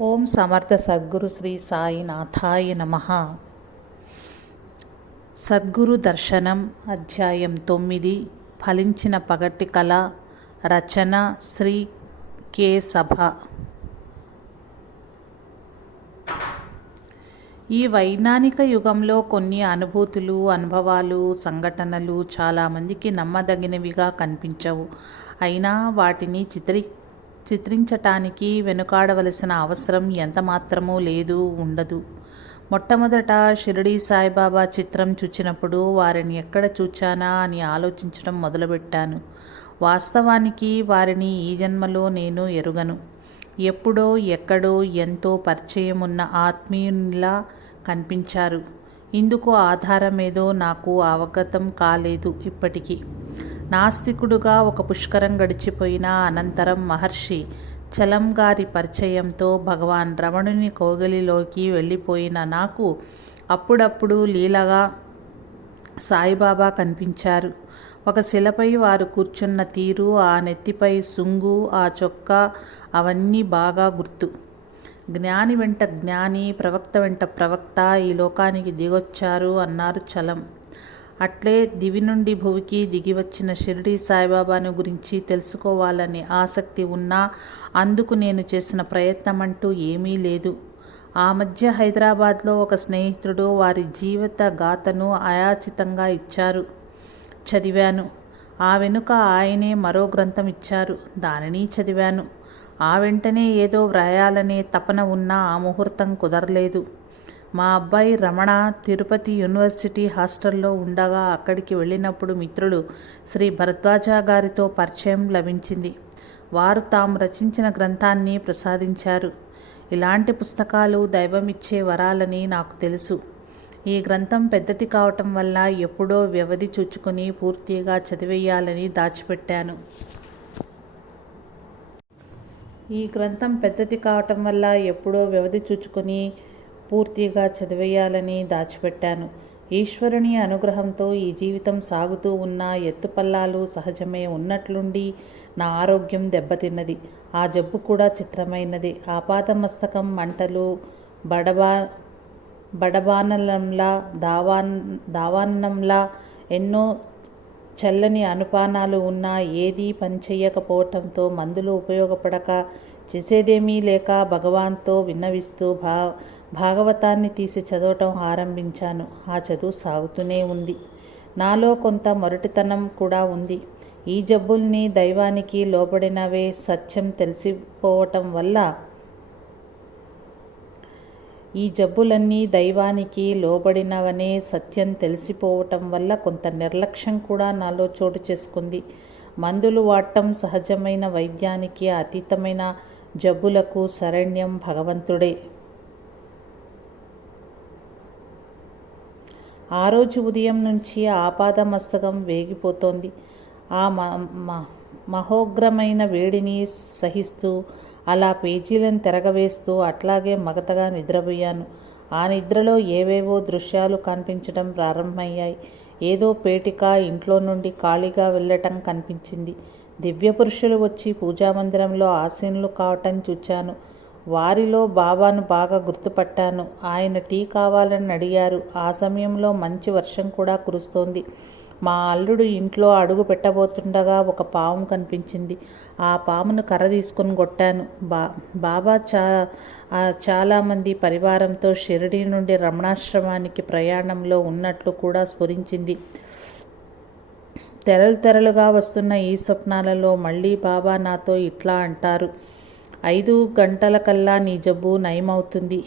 ఓం సమర్థ సద్గురు శ్రీ సాయినాథాయ నమ. సద్గురు దర్శనం అధ్యాయం తొమ్మిది. ఫలించిన పగటి కళ రచన శ్రీ కే సభ. ఈ వైజ్ఞానిక యుగంలో కొన్ని అనుభూతులు అనుభవాలు సంఘటనలు చాలామందికి నమ్మదగినవిగా కనిపించవు. అయినా వాటిని చిత్రీ చిత్రించటానికి వెనుకాడవలసిన అవసరం ఎంతమాత్రమూ లేదు ఉండదు. మొట్టమొదట షిరిడి సాయిబాబా చిత్రం చూచినప్పుడు వారిని ఎక్కడ చూచానా అని ఆలోచించడం మొదలుపెట్టాను. వాస్తవానికి వారిని ఈ జన్మలో నేను ఎరుగను. ఎప్పుడో ఎక్కడో ఎంతో పరిచయం ఉన్న ఆత్మీయునిలా కనిపించారు. ఇందుకు ఆధారమేదో నాకు అవగతం కాలేదు ఇప్పటికీ. నాస్తికుడుగా ఒక పుష్కరం గడిచిపోయిన అనంతరం మహర్షి చలం గారి పరిచయంతో భగవాన్ రమణుని కోగలిలోకి వెళ్ళిపోయిన నాకు అప్పుడప్పుడు లీలగా సాయిబాబా కనిపించారు. ఒక శిలపై వారు కూర్చున్న తీరు ఆ నెత్తిపై సుంగు ఆ చొక్కా అవన్నీ బాగా గుర్తు. జ్ఞాని వెంట జ్ఞాని ప్రవక్త వెంట ప్రవక్త ఈ లోకానికి దిగొచ్చారు అన్నారు చలం. అట్లే దివి నుండి భువికి దిగివచ్చిన షిరిడి సాయిబాబాను గురించి తెలుసుకోవాలని ఆసక్తి ఉన్నా అందుకు నేను చేసిన ప్రయత్నం అంటూ ఏమీ లేదు. ఆ మధ్య హైదరాబాద్లో ఒక స్నేహితుడు వారి జీవిత గాథను అయాచితంగా ఇచ్చారు. చదివాను. ఆ వెనుక ఆయనే మరో గ్రంథం ఇచ్చారు. దానిని చదివాను. ఆ వెంటనే ఏదో వ్రాయాలనే తపన ఉన్నా ఆ ముహూర్తం కుదరలేదు. మా అబ్బాయి రమణ తిరుపతి యూనివర్సిటీ హాస్టల్లో ఉండగా అక్కడికి వెళ్ళినప్పుడు మిత్రులు శ్రీ భరద్వాజ గారితో పరిచయం లభించింది. వారు తాము రచించిన గ్రంథాన్ని ప్రసాదించారు. ఇలాంటి పుస్తకాలు దైవమిచ్చే వరాలని నాకు తెలుసు. ఈ గ్రంథం పెద్దది కావటం వల్ల ఎప్పుడో వ్యవధి చూచుకొని పూర్తిగా చదివేయాలని దాచిపెట్టాను. ఈ గ్రంథం పెద్దది కావటం వల్ల ఎప్పుడో వ్యవధి చూచుకొని పూర్తిగా చదివేయాలని దాచిపెట్టాను. ఈశ్వరుని అనుగ్రహంతో ఈ జీవితం సాగుతూ ఉన్న ఎత్తుపల్లాలు సహజమే ఉన్నట్లుండి నా ఆరోగ్యం దెబ్బతిన్నది. ఆ జబ్బు కూడా చిత్రమైనది. ఆపాదమస్తకం మంటలు బడబా బడబానలంలా దావాన్ దావాన్నంలా ఎన్నో చల్లని అనుపానాలు ఉన్నా ఏదీ పనిచేయకపోవటంతో మందులు ఉపయోగపడక చేసేదేమీ లేక భగవాన్తో విన్నవిస్తూ భా భాగవతాన్ని తీసి చదవటం ఆరంభించాను. ఆ చదువు సాగుతూనే ఉంది. నాలో కొంత మొరటితనం కూడా ఉంది. ఈ జబ్బుల్ని దైవానికి లోబడినవే సత్యం తెలిసిపోవటం వల్ల ఈ జబ్బులన్నీ దైవానికి లోబడినవనే సత్యం తెలిసిపోవటం వల్ల కొంత నిర్లక్ష్యం కూడా నాలో చోటు చేసుకుంది. మందులు వాడటం సహజమైన వైద్యానికి అతీతమైన జబ్బులకు శరణ్యం భగవంతుడే. ఆ రోజు ఉదయం నుంచి ఆపాద మస్తకం వేగిపోతోంది. ఆ మహోగ్రమైన వేడిని సహిస్తూ అలా పేజీలను తిరగవేస్తూ అట్లాగే మగతగా నిద్రపోయాను. ఆ నిద్రలో ఏవేవో దృశ్యాలు కనిపించడం ప్రారంభమయ్యాయి. ఏదో పేటిక ఇంట్లో నుండి ఖాళీగా వెళ్ళటం కనిపించింది. దివ్య పురుషులు వచ్చి పూజామందిరంలో ఆసీనులు కావటం చూచాను. వారిలో బాబాను బాగా గుర్తుపట్టాను. ఆయన టీ కావాలని అడిగారు. ఆ సమయంలో మంచి వర్షం కూడా కురుస్తోంది. మా అల్లుడు ఇంట్లో అడుగు పెట్టబోతుండగా ఒక పాము కనిపించింది. ఆ పామును కర్ర తీసుకుని కొట్టాను. బా బాబా చా చాలామంది పరివారంతో షిరిడి నుండి రమణాశ్రమానికి ప్రయాణంలో ఉన్నట్లు కూడా స్ఫురించింది. తెరలు తెరలుగా వస్తున్న ఈ స్వప్నాలలో మళ్ళీ బాబా నాతో ఇట్లా అంటారు. ఐదు గంటల కల్లా నీ జబ్బు నయమవుతుంది.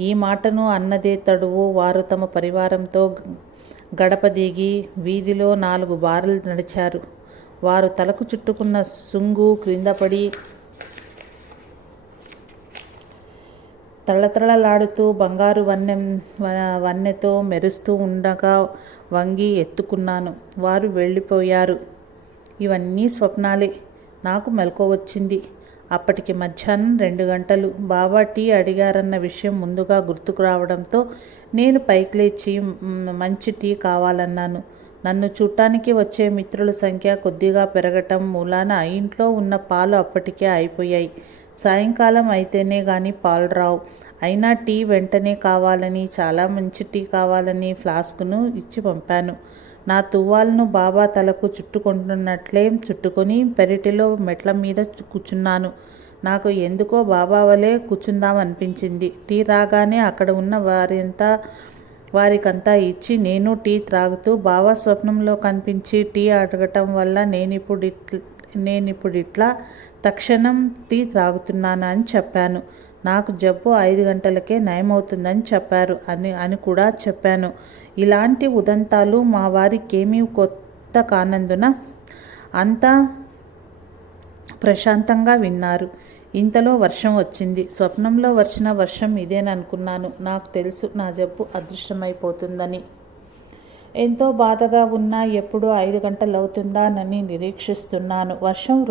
ఈ మాటను అన్నదే తడువు. వారు తమ పరివారంతో గడప దిగి వీధిలో నాలుగు బార్లు నడిచారు. వారు తలకు చుట్టుకున్న సుంగు క్రిందపడి తళతళలాడుతూ బంగారు వన్నె వన్నెతో మెరుస్తూ ఉండగా వంగి ఎత్తుకున్నాను. వారు వెళ్ళిపోయారు. ఇవన్నీ స్వప్నాలే. నాకు మెలకు వచ్చింది. అప్పటికి మధ్యాహ్నం రెండు గంటలు. బాబా టీ అడిగారన్న విషయం ముందుగా గుర్తుకు రావడంతో నేను పైకి లేచి మంచి టీ కావాలన్నాను. నన్ను చూడటానికి వచ్చే మిత్రుల సంఖ్య కొద్దిగా పెరగటం మూలాన ఇంట్లో ఉన్న పాలు అప్పటికే అయిపోయాయి. సాయంకాలం అయితేనే కానీ పాలు రావు. అయినా టీ వెంటనే కావాలని చాలా మంచి టీ కావాలని ఫ్లాస్క్ను ఇచ్చి పంపాను. నా తువ్వాలను బాబా తలకు చుట్టుకుంటున్నట్లే చుట్టుకొని పెరటిలో మెట్ల మీద కూర్చున్నాను. నాకు ఎందుకో బాబా వలె కూర్చుందామనిపించింది. టీ రాగానే అక్కడ ఉన్న వారంతా వారికంతా ఇచ్చి నేను టీ త్రాగుతూ బాబా స్వప్నంలో కనిపించి టీ అడగటం వల్ల నేనిప్పుడు ఇట్ల నేనిప్పుడు ఇట్లా తక్షణం టీ త్రాగుతున్నాను అని చెప్పాను. నాకు జబ్బు ఐదు గంటలకే నయమవుతుందని చెప్పారు అని అని కూడా చెప్పాను. ఇలాంటి ఉదంతాలు మా వారికేమీ కొత్త కానందున అంతా ప్రశాంతంగా విన్నారు. ఇంతలో వర్షం వచ్చింది. స్వప్నంలో వచ్చిన వర్షం ఇదేననుకున్నాను. నాకు తెలుసు నా జబ్బు అదృష్టమైపోతుందని. ఎంతో బాధగా ఉన్నా ఎప్పుడు ఐదు గంటలవుతుందానని నిరీక్షిస్తున్నాను. వర్షం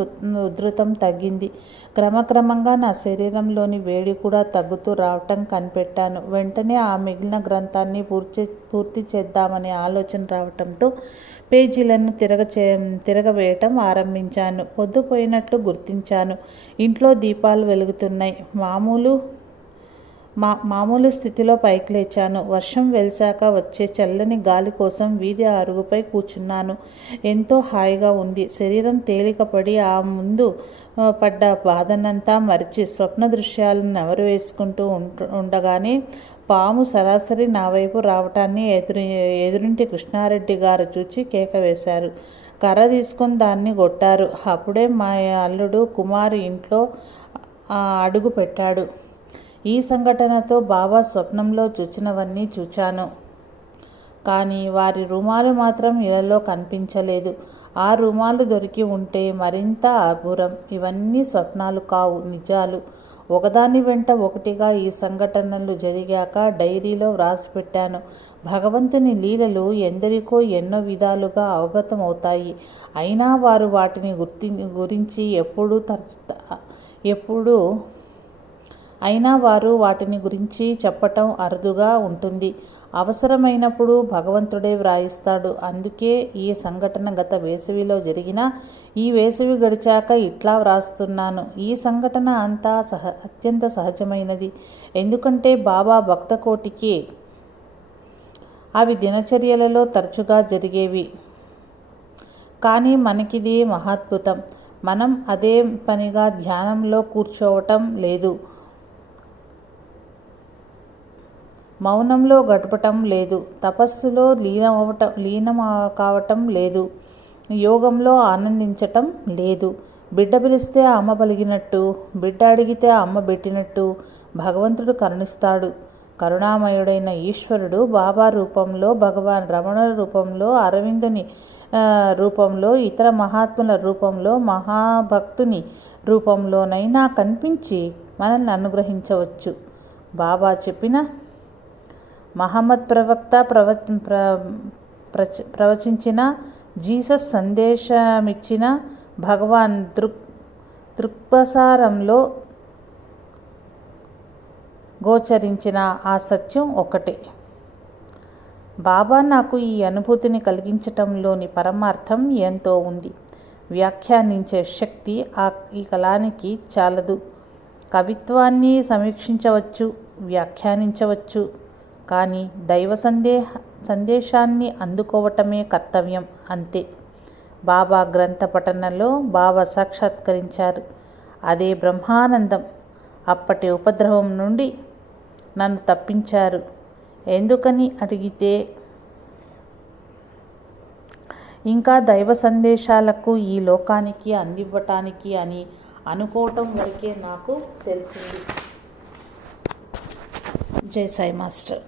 ఉధృతం తగ్గింది. క్రమక్రమంగా నా శరీరంలోని వేడి కూడా తగ్గుతూ రావటం కనిపెట్టాను. వెంటనే ఆ మిగిలిన గ్రంథాన్ని పూర్తి పూర్తి చేద్దామనే ఆలోచన రావటంతో పేజీలను తిరగ చే తిరగవేయటం ఆరంభించాను. పొద్దుపోయినట్లు గుర్తించాను. ఇంట్లో దీపాలు వెలుగుతున్నాయి. మామూలు మా మామూలు స్థితిలో పైకి లేచాను. వర్షం వెలిసాక వచ్చే చల్లని గాలి కోసం వీధి అరుగుపై కూర్చున్నాను. ఎంతో హాయిగా ఉంది. శరీరం తేలికపడి ఆ ముందు పడ్డ బాధనంతా మరిచి స్వప్న దృశ్యాలను ఎవరు వేసుకుంటూ ఉండగానే పాము సరాసరి నా వైపు రావటాన్ని ఎదురు ఎదురింటి కృష్ణారెడ్డి గారు చూచి కేక వేశారు. కర్ర తీసుకొని దాన్ని కొట్టారు అప్పుడే మా అల్లుడు కుమారు ఇంట్లో అడుగు పెట్టాడు. ఈ సంఘటనతో బాబా స్వప్నంలో చూచినవన్నీ చూచాను. కానీ వారి రుమాలు మాత్రం ఇళ్ళలో కనిపించలేదు. ఆ రుమాలు దొరికి ఉంటే మరింత అభురం ఇవన్నీ స్వప్నాలు కావు నిజాలు. ఒకదాని వెంట ఒకటిగా ఈ సంఘటనలు జరిగాక డైరీలో వ్రాసిపెట్టాను భగవంతుని లీలలు ఎందరికో ఎన్నో విధాలుగా అవగతమవుతాయి. అయినా వారు వాటిని గుర్తి గురించి ఎప్పుడూ తరచు ఎప్పుడూ అయినా వారు వాటిని గురించి చెప్పటం అరుదుగా ఉంటుంది. అవసరమైనప్పుడు భగవంతుడే వ్రాయిస్తాడు. అందుకే ఈ సంఘటన గత వేసవిలో జరిగిన ఈ వేసవి గడిచాక ఇట్లా వ్రాస్తున్నాను. ఈ సంఘటన అంతా సహ అత్యంత సహజమైనది. ఎందుకంటే బాబా భక్తకోటికి అవి దినచర్యలలో తరచుగా జరిగేవి. కానీ మనకిది మహాద్భుతం. మనం అదే పనిగా ధ్యానంలో కూర్చోవటం లేదు. మౌనంలో గడపటం లేదు. తపస్సులో లీనమవటం లీనం కావటం లేదు. యోగంలో ఆనందించటం లేదు. బిడ్డ పిలిస్తే అమ్మ పలిగినట్టు బిడ్డ అడిగితే అమ్మ పెట్టినట్టు భగవంతుడు కరుణిస్తాడు. కరుణామయుడైన ఈశ్వరుడు బాబా రూపంలో భగవాన్ రమణ రూపంలో అరవిందుని రూపంలో ఇతర మహాత్ముల రూపంలో మహాభక్తుని రూపంలోనైనా కనిపించి మనల్ని అనుగ్రహించవచ్చు. బాబా చెప్పిన మహమ్మద్ ప్రవక్త ప్రవ ప్రవచించిన జీసస్ సందేశమిచ్చిన భగవాన్ దృక్ దృక్పసారంలో గోచరించిన ఆ సత్యం ఒకటే. బాబా నాకు ఈ అనుభూతిని కలిగించటంలోని పరమార్థం ఎంతో ఉంది. వ్యాఖ్యానించే శక్తి ఆ ఈ కళానికి చాలదు. కవిత్వాన్ని సమీక్షించవచ్చు వ్యాఖ్యానించవచ్చు. కానీ దైవ సందేహ సందేశాన్ని అందుకోవటమే కర్తవ్యం అంతే. బాబా గ్రంథ పఠనలో బాబా సాక్షాత్కరించారు. అదే బ్రహ్మానందం అప్పటి ఉపద్రవం నుండి నన్ను తప్పించారు. ఎందుకని అడిగితే ఇంకా దైవ సందేశాలకు ఈ లోకానికి అందివ్వటానికి అని అనుకోవటం వరకే నాకు తెలిసింది. జై సాయి మాస్టర్.